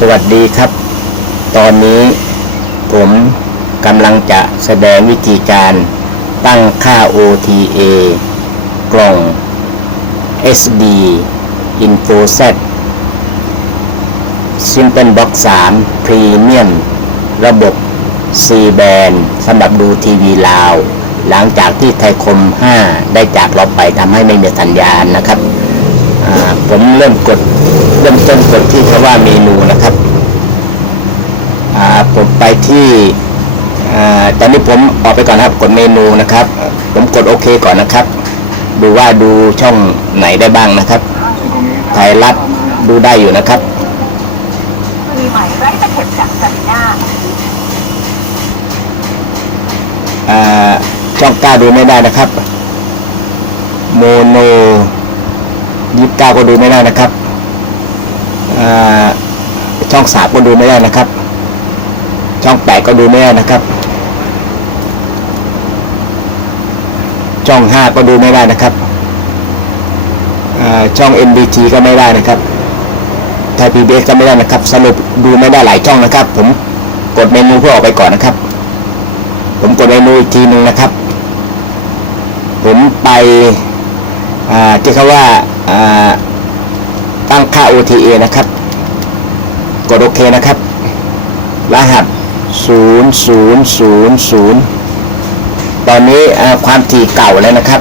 สวัสดีครับ ตอนนี้ผมกำลังจะแสดงวิธีการตั้งค่า OTA กล่อง SD InfoSet Simple Box 3 Premium ระบบ C band สำหรับดูทีวีลาว หลังจากที่ไทยคม 5 ได้จากเราไปทำให้ไม่มีสัญญาณนะครับ ผมเริ่มกดเริ่มต้นกดที่คำว่าเมนูนะครับอ่าผมไปที่อ่าตอนนี้ผมออกไปก่อนนะครับกดเมนูนะครับ ผมกดโอเคก่อนนะครับ ดูว่าดูช่องไหนได้บ้างนะครับไทยรัฐดูได้อยู่นะครับมีใหม่ไร้ตะเข็บจากซาบีน่าอ่าช่องเก้าดูไม่ได้นะครับ โมโน ยี่สิบเก้าก็ดูไม่ได้นะครับอ่าช่องสามก็ดูไม่ได้นะครับ ช่องแปดก็ดูไม่ได้นะครับ ช่องห้าก็ดูไม่ได้นะครับอ่าช่อง NBT ก็ไม่ได้นะครับไทยพีบีก็ไม่ได้นะครับ สรุปดูไม่ได้หลายช่องนะครับ ผมกดเมนูเพื่อออกไปก่อนนะครับ ผมกดเมนูอีกทีหนึ่งนะครับ ผมไป ที่เขาว่าตั้งค่า OTA นะครับ กดโอเคนะครับ รหัส 0000 ตอนนี้ความถี่เก่าแล้วนะครับ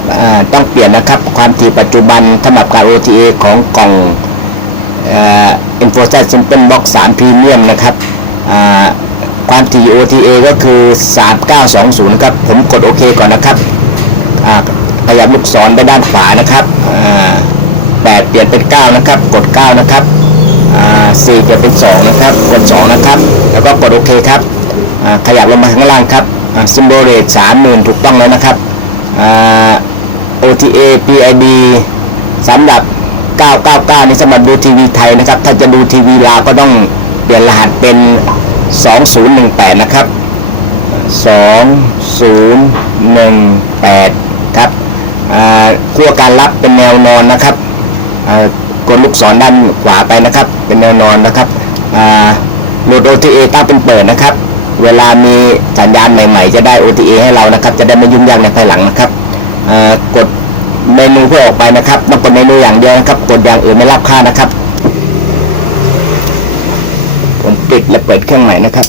ต้องเปลี่ยนนะครับ ความถี่ปัจจุบันสำหรับการ OTA ของกล่องอินโฟ s ซ t Simple Box 3 Premium นะครับ ความถี่ OTA ก็คือ 3920 ครับ ผมกดโอเคก่อนนะครับ ขยับลูกศรไปด้านขวานะครับอ่า8เปลี่ยนเป็น 9 นะครับ กด 9 นะครับอ่า4เปลี่ยนเป็น 2 นะครับ กด 2 นะครับ แล้วก็กดโอเคครับขยับลงมาข้างล่างครับซิมโบเรต30,000ถูกต้องแล้วนะครับ OTA PID สำหรับ 999 นี่สำหรับดูทีวีไทยนะครับ ถ้าจะดูทีวีลาวก็ต้องเปลี่ยนรหัสเป็น 2018 นะครับ 2018 ขั้วการรับเป็นแนวนอนนะครับกดลูกศรด้านขวาไปนะครับ เป็นแนวนอนนะครับโหลด OTA ตั้งเป็นเปิดนะครับ เวลามีสัญญาณใหม่ ๆ จะได้ OTA ให้เรานะครับ จะได้ไม่ยุ่งยากในภายหลังนะครับกดเมนูเพื่อออกไปนะครับต้องกดเมนูอย่างเดียวนะครับ กดอย่างอื่นไม่รับค่านะครับ ผมปิดและเปิดเครื่องใหม่นะครับ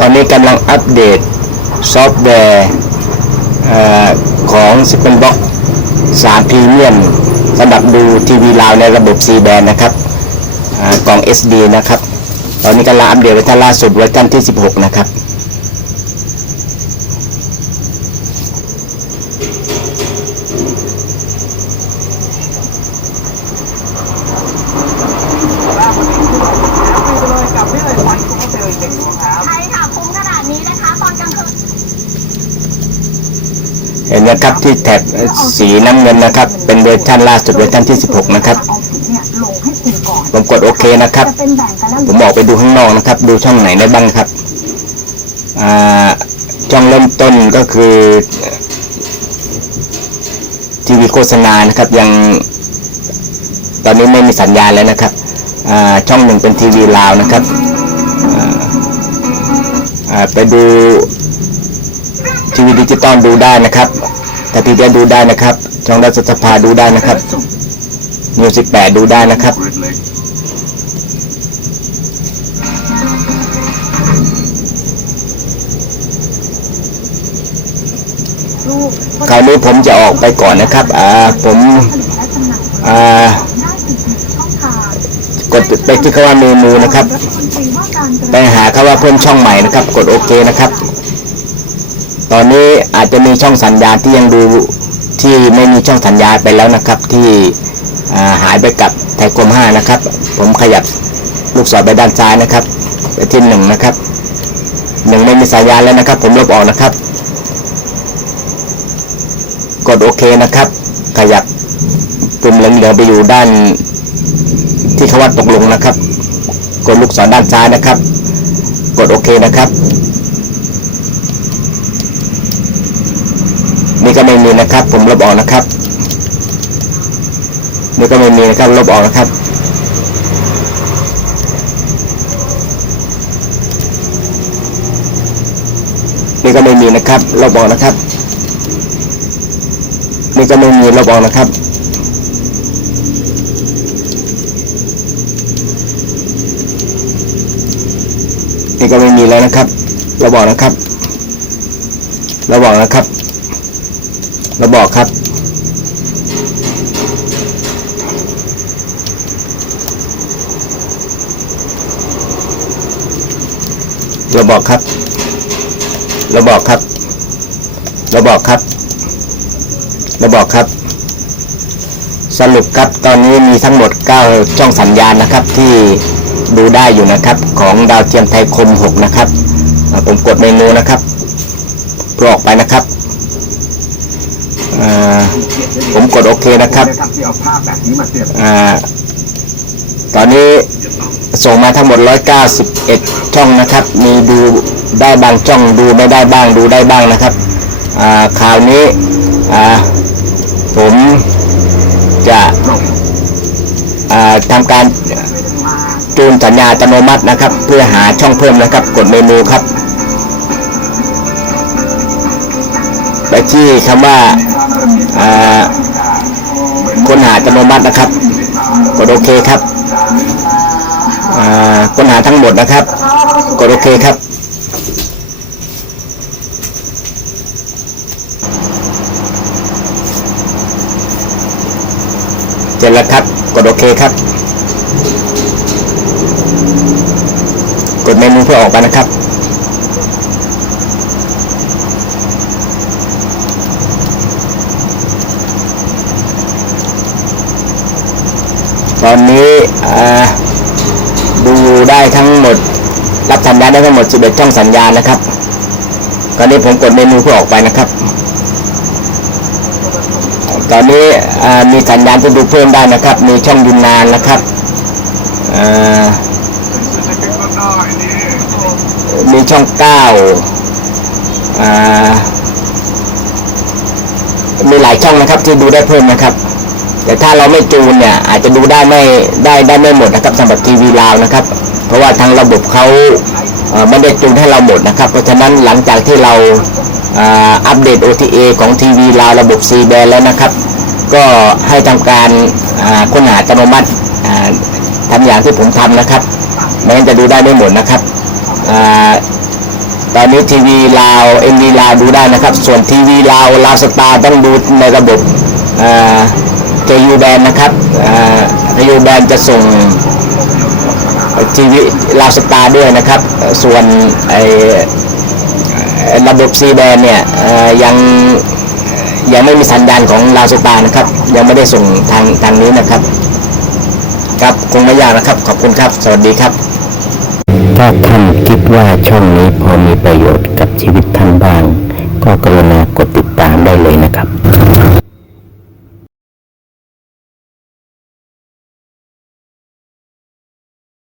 ตอนนี้กำลังอัป เดตซอฟต์แวร์ขออของ s i p e n Box 3 Premium สำหรับดูทีวีลาวในระบบ C band นะครับกล่อง SD นะครับ ตอนนี้กำลังอัปเดตเวอร์ชันล่าสุดเวอร์ชันที่ 16 นะครับ ใช่ค่ะคุ้มขนาดนี้นะคะ ตอนกลางคืน เห็นนะครับที่แท็บสีน้ำเงินนะครับ เป็นเวอร์ชันล่าสุดเวอร์ชันที่ 16 นะครับผมกดโอเคนะครับ ผมออกไปดูข้างนอกนะครับ ดูช่องไหนได้บ้างครับอ่าช่องเริ่มต้นก็คือทีวีโฆษณานะครับยังตอนนี้ไม่มีสัญญาณแล้วนะครับอ่าช่องหนึ่งเป็นทีวีลาวนะครับอ่าไปดู ทีวีดิจิตอลดูได้นะครับแต่ทีเดียดูได้นะครับ ช่องรัฐสภาดูได้นะครับนิวสิบแปดดูได้นะครับลูกคราวนี้ผมจะออกไปก่อนนะครับ อ่า ผม อ่า กดไปที่คำว่าเมนูนะครับ ไปหาคำว่าเพิ่มช่องใหม่นะครับ กดโอเคนะครับ ตอนนี้อาจจะมีช่องสัญญาณที่ยังดูที่ไม่มีช่องสัญญาณไปแล้วนะครับ ที่าหายไปกับไทยคม5นะครับ ผมขยับลูกศรไปด้านซ้ายนะครับ ไปที่หนึ่งนะครับหนึ่งไม่มีสัญญาณแล้วนะครับ ผมลบออกนะครับ กดโอเคนะครับ ขยับปุ่มเหลืองๆไปอยู่ด้าน ที่คำว่าตกลงนะครับ กดลูกศรด้านซ้ายนะครับ กดโอเคนะครับ นี่ก็ไม่มีนะครับ ผมลบออกนะครับ นี่ก็ไม่มีนะครับลบออกนะครับนี่ก็ไม่มีนะครับลบออกนะครับ นี่ก็ไม่มีลบออกนะครับนี่ก็ไม่มีแล้วนะครับ เราบอกนะครับ เราบอกนะครับ เราบอกครับ เราบอกครับ เราบอกครับ เราบอกครับ เราบอกครับ สรุปครับตอนนี้มีทั้งหมด 9 ช่องสัญญาณนะครับที่ดูได้อยู่นะครับของดาวเทียมไทยคม 6 นะครับ ผมกดเมนูนะครับเพื่อออกไปนะครับ ผมกดโอเคนะครับที่เอาภาพแบบนี้มาเสียบอ่าตอนนี้ส่งมาทั้งหมด 191 ช่องนะครับ มีดูได้บางช่องดูไม่ได้บ้างดูได้บ้างนะครับอ่าคราวนี้อ่าผมจะอ่าทำการจูนสัญญาอัตโนมัตินะครับ เพื่อหาช่องเพิ่มนะครับ กดเมนูครับ ไปที่คำว่าอ่า ค้นหาอัตโนมัตินะครับ กดโอเคครับค้นหาทั้งหมดนะครับ กดโอเคครับเสร็จแล้วครับ กดโอเคครับ กดเมนูเพื่อออกไปนะครับ อนนี้ดูได้ทั้งหมด รับสัญญาณได้ทั้งหมด 11 ช่องสัญญาณนะครับตอนนี้ผมกดเมนูเพื่อออกไปนะครับ ตอนนี้มีสัญญาณที่ดูเพิ่มได้นะครับ มีช่องยูนนานนะครับมีช่องเก้ามีหลายช่องนะครับที่ดูได้เพิ่มนะครับ แต่ถ้าเราไม่จูนเนี่ยอาจจะดูได้ไม่ได้ได้ไม่หมดนะครับสำหรับทีวีลาวนะครับ เพราะว่าทางระบบเขาไม่ได้จูนให้เราหมดนะครับ เพราะฉะนั้นหลังจากที่เราอัปเดต OTA ของทีวีลาวระบบ C band แล้วนะครับ ก็ให้ทำการค้นหาอัตโนมัติอ่าทำอย่างที่ผมทำนะครับไม่งั้นจะดูได้ไม่หมดนะครับอตอนนี้ทีวีลาวเอ็มวีลาวดูได้นะครับ ส่วนทีวีลาวลาวสตาร์ต้องดูในระบบ อ่า KU band นะครับอ่า KU band จะส่งทีวีลาวสตาร์ด้วยนะครับ ส่วนไอระบบ C band เนี่ยยังยังไม่มีสัญญาณของลาวสตาร์นะครับ ยังไม่ได้ส่งทางทางนี้นะครับ ครับคงไม่ยากนะครับ ขอบคุณครับ สวัสดีครับ ถ้าท่านคิดว่าช่องนี้พอมีประโยชน์กับชีวิตท่านบ้าง ก็กรุณากดติดตามได้เลยนะครับ